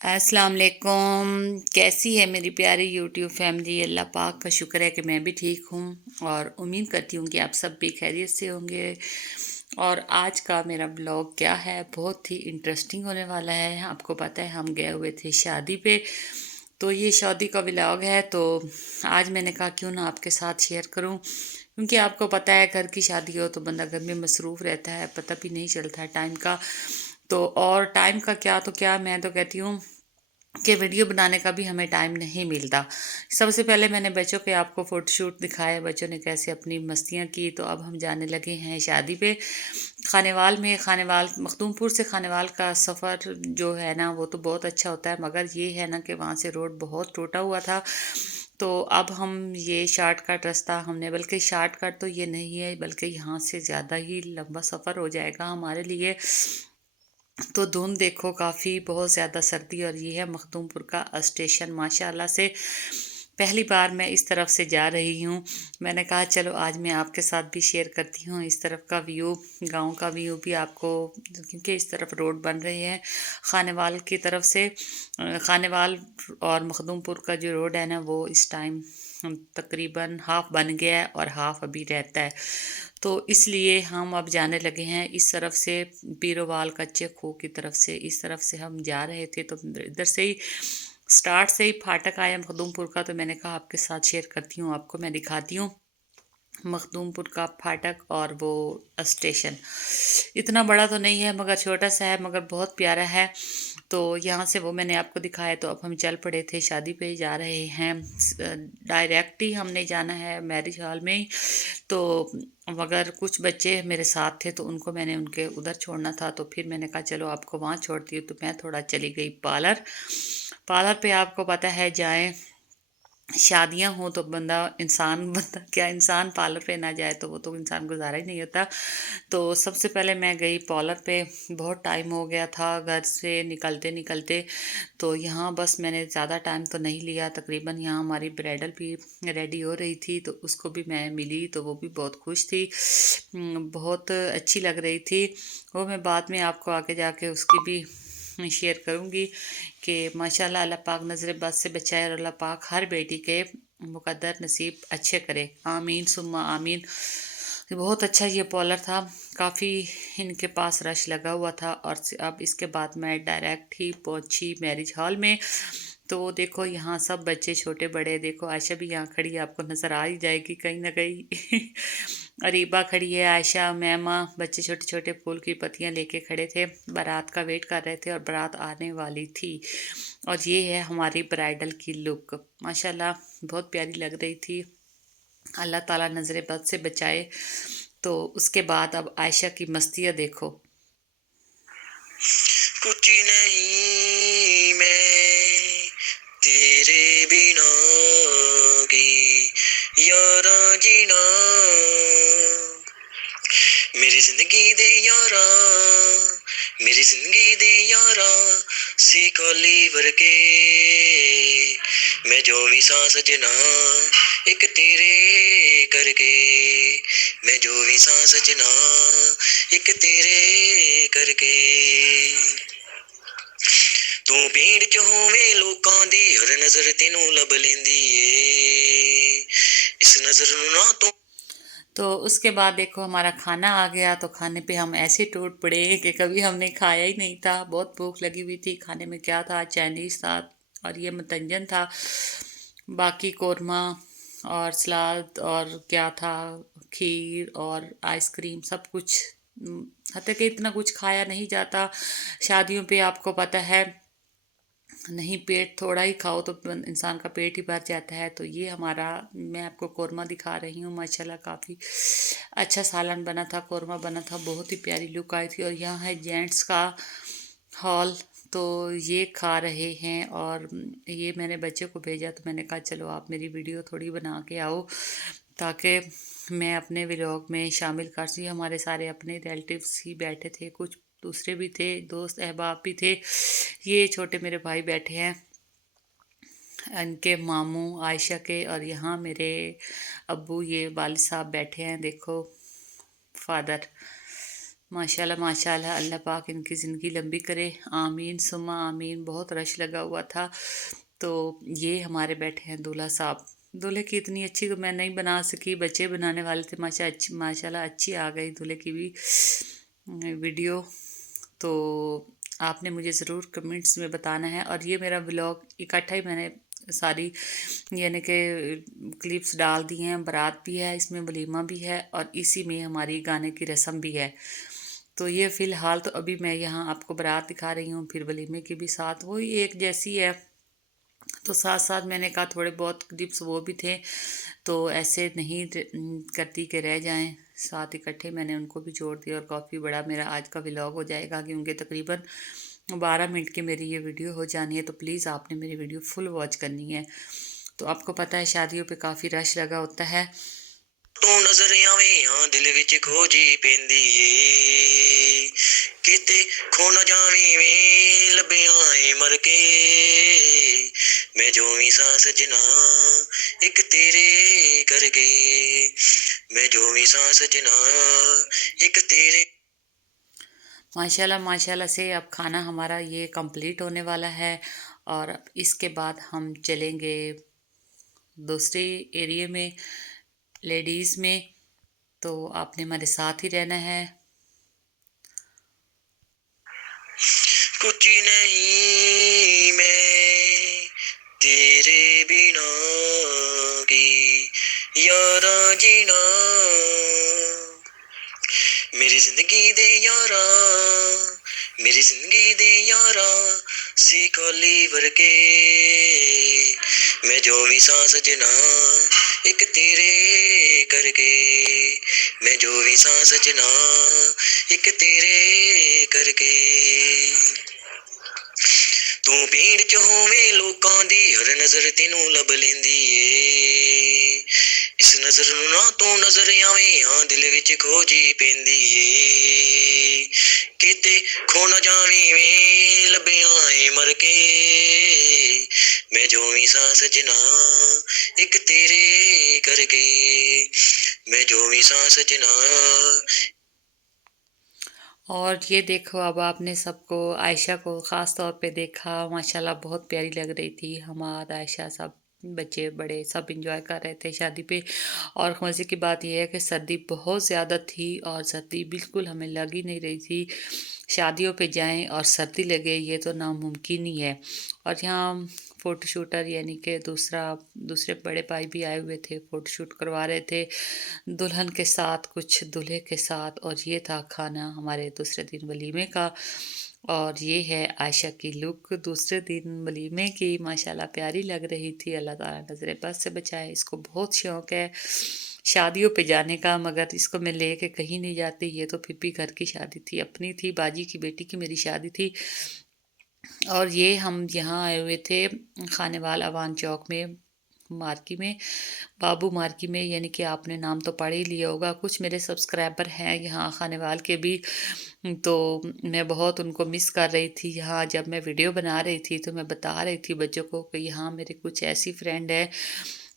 अस्सलाम वालेकुम। कैसी है मेरी प्यारी यूट्यूब फैमिली। अल्लाह पाक का शुक्र है कि मैं भी ठीक हूँ और उम्मीद करती हूँ कि आप सब भी खैरियत से होंगे। और आज का मेरा ब्लॉग क्या है, बहुत ही इंटरेस्टिंग होने वाला है। आपको पता है हम गए हुए थे शादी पे, तो ये शादी का व्लॉग है। तो आज मैंने कहा क्यों ना आपके साथ शेयर करूं, क्योंकि आपको पता है घर की शादी हो तो बंदा घर में मसरूफ़ रहता है, पता भी नहीं चलता है टाइम का। तो और टाइम का क्या तो क्या, मैं तो कहती हूँ कि वीडियो बनाने का भी हमें टाइम नहीं मिलता। सबसे पहले मैंने बच्चों के आपको फ़ोटोशूट दिखाया, बच्चों ने कैसे अपनी मस्तियाँ की। तो अब हम जाने लगे हैं शादी पे खानेवाल में। खानेवाल मखदूमपुर से खानेवाल का सफ़र जो है ना वो तो बहुत अच्छा होता है, मगर ये है ना कि वहाँ से रोड बहुत टूटा हुआ था। तो अब हम ये शॉर्टकट रास्ता हमने, बल्कि शॉर्टकट तो ये नहीं है, बल्कि यहाँ से ज़्यादा ही लंबा सफ़र हो जाएगा हमारे लिए। तो धुंध देखो काफ़ी बहुत ज़्यादा सर्दी, और ये है मखदूमपुर का स्टेशन। माशाल्लाह से पहली बार मैं इस तरफ से जा रही हूँ। मैंने कहा चलो आज मैं आपके साथ भी शेयर करती हूँ इस तरफ का व्यू, गांव का व्यू भी आपको, क्योंकि इस तरफ रोड बन रही है खानेवाल की तरफ से। खानेवाल और मखदूमपुर का जो रोड है ना वो इस टाइम तकरीबन हाफ बन गया है और हाफ अभी रहता है। तो इसलिए हम अब जाने लगे हैं इस तरफ से, पीरोवाल कच्चे खो की तरफ से। इस तरफ से हम जा रहे थे तो इधर से ही स्टार्ट से ही फाटक आया मखदूमपुर का। तो मैंने कहा आपके साथ शेयर करती हूँ, आपको मैं दिखाती हूँ मखदूमपुर का फाटक और वो स्टेशन। इतना बड़ा तो नहीं है मगर छोटा सा है, मगर बहुत प्यारा है। तो यहाँ से वो मैंने आपको दिखाया। तो अब हम चल पड़े थे, शादी पे ही जा रहे हैं, डायरेक्ट ही हमने जाना है मैरिज हॉल में ही। तो मगर कुछ बच्चे मेरे साथ थे तो उनको मैंने उनके उधर छोड़ना था, तो फिर मैंने कहा चलो आपको वहाँ छोड़ती हूँ। तो मैं थोड़ा चली गई पार्लर। पार्लर पे आपको पता है जाएं शादियां हो तो बंदा क्या, इंसान पार्लर पे ना जाए तो वो तो इंसान गुजारा ही नहीं होता। तो सबसे पहले मैं गई पार्लर पे। बहुत टाइम हो गया था घर से निकलते निकलते। तो यहाँ बस मैंने ज़्यादा टाइम तो नहीं लिया, तकरीबन यहाँ हमारी ब्राइडल भी रेडी हो रही थी तो उसको भी मैं मिली, तो वो भी बहुत खुश थी। बहुत अच्छी लग रही थी वो। मैं बाद में आपको आगे जाके उसकी भी शेयर करूँगी कि माशाल्लाह अल्लाह पाक नज़र बद से बचाए और अल्लाह पाक हर बेटी के मुकद्दर नसीब अच्छे करे, आमीन सुम्मा आमीन। बहुत अच्छा ये पॉलर था, काफ़ी इनके पास रश लगा हुआ था। और अब इसके बाद मैं डायरेक्ट ही पहुंची मैरिज हॉल में। तो देखो यहाँ सब बच्चे छोटे बड़े, देखो आयशा भी यहाँ खड़ी है, आपको नज़र आ ही जाएगी कहीं ना कहीं। अरीबा खड़ी है, आयशा, मैमा, बच्चे छोटे छोटे फूल की पत्तियाँ लेके खड़े थे, बारात का वेट कर रहे थे और बारात आने वाली थी। और ये है हमारी ब्राइडल की लुक, माशाल्लाह बहुत प्यारी लग रही थी। अल्लाह ताला नज़र बद से बचाए। तो उसके बाद अब आयशा की मस्तियाँ देखो। कुछ नहीं मैं तेरे बिना की यारा जीना, मेरी जिंदगी दे यारा, मेरी जिंदगी दे यारा, सीखो लीवर के मैं जो भी सांस सजना एक तेरे करके, मैं जो भी सांस सजना एक तेरे करके। तू भीड़ च होवे लोकां दी हर नजर तेनू लब लेंदी ਏ इस नजर नू ना तो उसके बाद देखो हमारा खाना आ गया। तो खाने पे हम ऐसे टूट पड़े कि कभी हमने खाया ही नहीं था, बहुत भूख लगी हुई थी। खाने में क्या था, चाइनीज़ था और ये मतंजन था, बाकी कौरमा और सलाद और क्या था, खीर और आइसक्रीम, सब कुछ। हत्या कि इतना कुछ खाया नहीं जाता शादियों पे, आपको पता है नहीं, पेट थोड़ा ही खाओ तो इंसान का पेट ही भर जाता है। तो ये हमारा, मैं आपको कौरमा दिखा रही हूँ, माशाल्लाह काफ़ी अच्छा सालन बना था, कौरमा बना था, बहुत ही प्यारी लुक आई थी। और यहाँ है जेंट्स का हॉल, तो ये खा रहे हैं। और ये मैंने बच्चे को भेजा तो मैंने कहा चलो आप मेरी वीडियो थोड़ी बना के आओ ताकि मैं अपने व्लॉग में शामिल कर सी। हमारे सारे अपने रिलेटिव्स ही बैठे थे, कुछ दूसरे भी थे, दोस्त अहबाब भी थे। ये छोटे मेरे भाई बैठे हैं, इनके मामू आयशा के, और यहाँ मेरे अब्बू, ये वालिद साहब बैठे हैं, देखो फादर। माशाल्लाह माशाल्लाह, अल्लाह पाक इनकी ज़िंदगी लंबी करे, आमीन सुम्मा आमीन। बहुत रश लगा हुआ था। तो ये हमारे बैठे हैं दूल्हा साहब। दूल्हे की इतनी अच्छी तो मैं नहीं बना सकी, बच्चे बनाने वाले थे। माशाल्लाह अच्छी आ गई दूल्हे की भी वीडियो। तो आपने मुझे ज़रूर कमेंट्स में बताना है। और ये मेरा व्लॉग इकट्ठा ही मैंने सारी यानी कि क्लिप्स डाल दी हैं। बारात भी है इसमें, वलीमा भी है, और इसी में हमारी गाने की रस्म भी है। तो ये फ़िलहाल तो अभी मैं यहाँ आपको बारात दिखा रही हूँ, फिर वलीमे की भी साथ वही एक जैसी है। तो साथ साथ मैंने कहा थोड़े बहुत क्लिप्स वो भी थे, तो ऐसे नहीं करती के रह जाएं। साथ इकट्ठे मैंने उनको भी जोड़ दिया। और काफ़ी बड़ा मेरा आज का व्लॉग हो जाएगा, क्योंकि तकरीबन 12 मिनट की मेरी ये वीडियो हो जानी है। तो प्लीज़ आपने मेरी वीडियो फुल वॉच करनी है। तो आपको पता है शादियों पे काफ़ी रश लगा होता है। तू नजर आवे हाँ दिल विच खोजी पेंदी ਏ ਕਿਤੇ ਖੋ ਨਾ ਜਾਵੇਂ ਵੇ ਲੱਭਿਆ ਏ ਮਰ ਕੇ मैं जो भी सा सजना एक तेरे करके मैं जो भी सा सजना एक तेरे। माशाल्लाह माशाल्लाह से अब खाना हमारा ये कंप्लीट होने वाला है। और इसके बाद हम चलेंगे दूसरे एरिया में, लेडीज़ में। तो आपने हमारे साथ ही रहना है। कुछ नहीं मैं तेरे बिना की यारा जीना मेरी जिंदगी दे यारा मेरी जिंदगी दे यारा सी खाली वर्गे मैं जो भी सा सजना एक तेरे करके मैं जो भी सा सजना एक तेरे करके तू भीड़ च होवे लोकां दी हर नजर तेनू लब लेंदी ਏ इस नजर नू ना तू नजर आवे हाँ दिल विच खोजी पेंदी ਏ किते खो ना जावे वे लभ्या ਏ मर के मैं जो भी सा सजना एक तेरे करके मैं जो भी सा सजना। और ये देखो, अब आपने सबको, आयशा को ख़ास तौर पे देखा, माशाल्लाह बहुत प्यारी लग रही थी। हमारा आयशा, सब बच्चे बड़े सब इंजॉय कर रहे थे शादी पे। और मज़े की बात यह है कि सर्दी बहुत ज़्यादा थी, और सर्दी बिल्कुल हमें लग ही नहीं रही थी। शादियों पे जाएं और सर्दी लगे, ये तो नामुमकिन ही है। और यहाँ फ़ोटोशूटर यानी कि दूसरे बड़े भाई भी आए हुए थे, फ़ोटोशूट करवा रहे थे दुल्हन के साथ, कुछ दूल्हे के साथ। और ये था खाना हमारे दूसरे दिन वलीमे का। और ये है आयशा की लुक दूसरे दिन वलीमे की। माशाल्लाह प्यारी लग रही थी। अल्लाह ताला नज़र बद से बचाए। इसको बहुत शौक़ है शादियों पे जाने का, मगर इसको मैं लेके कहीं नहीं जाती। ये तो फिर भी घर की शादी थी, अपनी थी, बाजी की बेटी की मेरी शादी थी। और ये हम यहाँ आए हुए थे खानेवाल अवान चौक में, मार्की में, बाबू मार्की में। यानी कि आपने नाम तो पढ़ ही लिया होगा। कुछ मेरे सब्सक्राइबर हैं यहाँ खानेवाल के भी, तो मैं बहुत उनको मिस कर रही थी। यहाँ जब मैं वीडियो बना रही थी तो मैं बता रही थी बच्चों को कि यहाँ मेरे कुछ ऐसी फ्रेंड है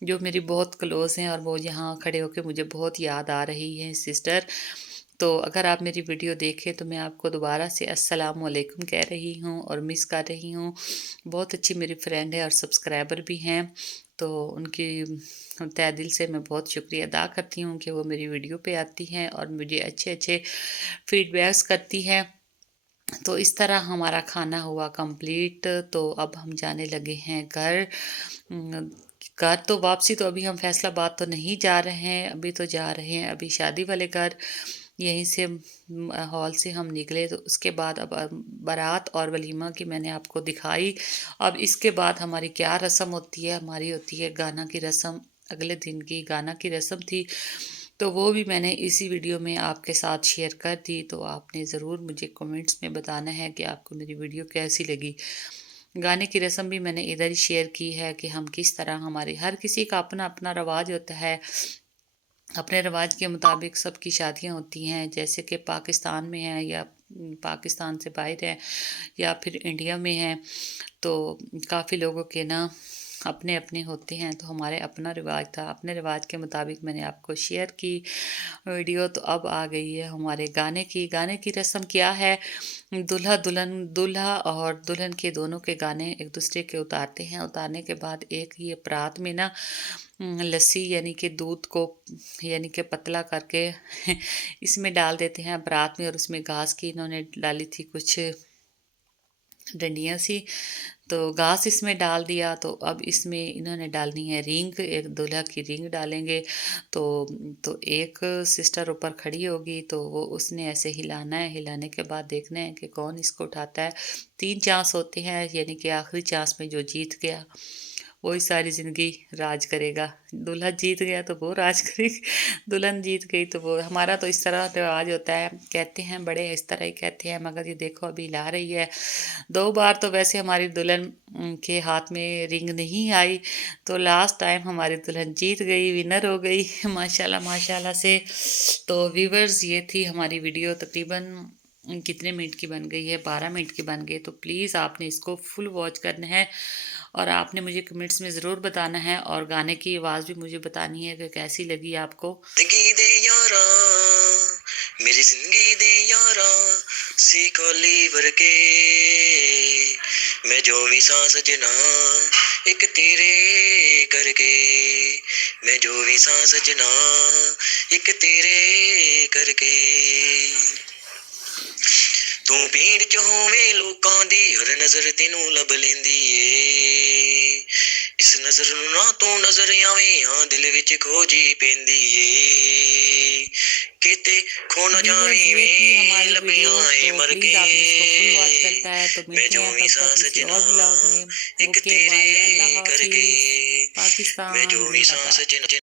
जो मेरी बहुत क्लोज़ हैं, और वो यहाँ खड़े होकर मुझे बहुत याद आ रही हैं सिस्टर। तो अगर आप मेरी वीडियो देखें तो मैं आपको दोबारा से अस्सलाम वालेकुम कह रही हूँ और मिस कर रही हूँ। बहुत अच्छी मेरी फ्रेंड है और सब्सक्राइबर भी हैं। तो उनकी तहे दिल से मैं बहुत शुक्रिया अदा करती हूँ कि वो मेरी वीडियो पे आती हैं और मुझे अच्छे अच्छे फीडबैक्स करती हैं। तो इस तरह हमारा खाना हुआ कंप्लीट। तो अब हम जाने लगे हैं घर। घर तो वापसी तो अभी हम फैसलाबाद तो नहीं जा रहे हैं, अभी तो जा रहे हैं अभी शादी वाले घर। यहीं से हॉल से हम निकले तो उसके बाद अब बारात और वलीमा की मैंने आपको दिखाई। अब इसके बाद हमारी क्या रस्म होती है, हमारी होती है गाना की रस्म। अगले दिन की गाना की रस्म थी, तो वो भी मैंने इसी वीडियो में आपके साथ शेयर कर दी। तो आपने ज़रूर मुझे कमेंट्स में बताना है कि आपको मेरी वीडियो कैसी लगी। गाने की रस्म भी मैंने इधर ही शेयर की है कि हम किस तरह, हमारे हर किसी का अपना अपना रवाज होता है, अपने रिवाज के मुताबिक सबकी शादियां होती हैं। जैसे कि पाकिस्तान में है या पाकिस्तान से बाहर है या फिर इंडिया में है, तो काफ़ी लोगों के ना अपने अपने होते हैं, तो हमारे अपना रिवाज था, अपने रिवाज के मुताबिक मैंने आपको शेयर की वीडियो। तो अब आ गई है हमारे गाने की रस्म। क्या है, दूल्हा और दुल्हन के दोनों के गाने एक दूसरे के उतारते हैं। उतारने के बाद एक ये परात में ना लस्सी यानी कि दूध को यानी कि पतला करके इसमें डाल देते हैं परात में, और उसमें घास की इन्होंने डाली थी कुछ डंडियाँ सी, तो घास इसमें डाल दिया। तो अब इसमें इन्होंने डालनी है रिंग, एक दूल्हा की रिंग डालेंगे। तो तो एक सिस्टर ऊपर खड़ी होगी, तो वो उसने ऐसे हिलाना है, हिलाने के बाद देखना है कि कौन इसको उठाता है। 3 चांस होते हैं, यानी कि आखिरी चांस में जो जीत गया वही सारी ज़िंदगी राज करेगा। दूल्हा जीत गया तो वो राज करेगी, दुल्हन जीत गई तो वो। हमारा तो इस तरह रिवाज होता है, कहते हैं बड़े इस तरह ही कहते हैं, मगर ये देखो अभी ला रही है। 2 बार तो वैसे हमारी दुल्हन के हाथ में रिंग नहीं आई, तो लास्ट टाइम हमारी दुल्हन जीत गई, विनर हो गई माशाल्लाह माशाल्लाह से। तो व्यूवर्स, ये थी हमारी वीडियो, तकरीबन कितने मिनट की बन गई है, 12 मिनट की बन गई। तो प्लीज़ आपने इसको फुल वॉच करना है, और आपने मुझे कमेंट्स में ज़रूर बताना है, और गाने की आवाज़ भी मुझे बतानी है कि कैसी लगी आपको। जिंदगी दे यारा, मेरी जिंदगी दे यारा, सी कौली भर के मैं जो भी सा सजना, एक तेरे करके मैं जो भी सा सजना, एक तेरे करके। तू भीड़ च होवे लोकां दी, हर नजर तेनू लब लेंदी ਏ। इस नजर नू ना तू नजर आवे, हाँ दिल विच खोजी पेंदी ਏ। किते खो न जावे व्यूवर्स, ये थी वे हमारी वीडियो। लबियां ए तो मर प्लीज़ के। आपने इसको फुल वॉच करता है। तो मैं मिलते जो हैं भी तब सा तक किसी सजना, और ब्लॉग में। एक ओके तेरे बाय, अल्लाह करके हाफिज़, मैं जो पाकिस्तान भी सा जिंदाबाद। सजना।